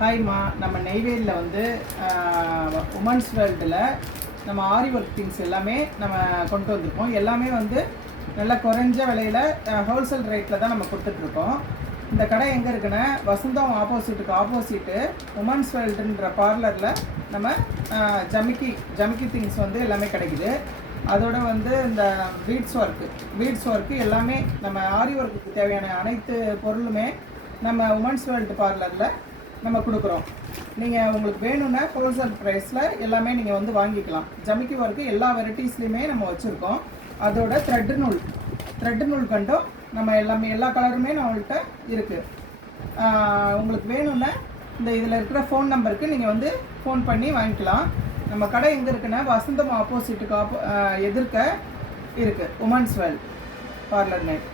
ஹாய்மா, நம்ம நெய்வேலியில் வந்து உமன்ஸ் வேர்ல்டில் நம்ம ஆரி ஒர்க் திங்ஸ் எல்லாமே நம்ம கொண்டு வந்திருக்கோம். எல்லாமே வந்து நல்ல குறைஞ்ச விலையில் ஹோல்சேல் ரேட்டில் தான் நம்ம கொடுத்துட்ருக்கோம். இந்த கடை எங்கே இருக்குன்னா, வசந்தம் ஆப்போசிட்டு உமன்ஸ் வேர்ல்டுன்ற பார்லரில் நம்ம ஜமிக்கி திங்ஸ் வந்து எல்லாமே கிடைக்குது. அதோட வந்து இந்த பீட்ஸ் ஒர்க்கு எல்லாமே நம்ம ஆரி ஒர்க்குக்கு தேவையான அனைத்து பொருளுமே நம்ம உமன்ஸ் வேர்ல்டு பார்லரில் நம்ம கொடுக்குறோம். நீங்கள் உங்களுக்கு வேணும்னா ஹோல்சேல் ப்ரைஸில் எல்லாமே நீங்கள் வந்து வாங்கிக்கலாம். ஜமிக்கி ஒர்க்கு எல்லா வெரைட்டிஸ்லையுமே நம்ம வச்சுருக்கோம். அதோட த்ரெட்டு நூல் கண்டும் நம்ம எல்லா கலருமே நம்மள்கிட்ட இருக்குது. உங்களுக்கு வேணும்னா இந்த இதில் இருக்கிற ஃபோன் நம்பருக்கு நீங்கள் வந்து ஃபோன் பண்ணி வாங்கிக்கலாம். நம்ம கடை எங்கே இருக்குன்னா, வசந்தம் ஆப்போசிட்டுக்கு எதிர்க்க இருக்குது உமன்ஸ் வேர்ல்ட் பார்லர் நேம்.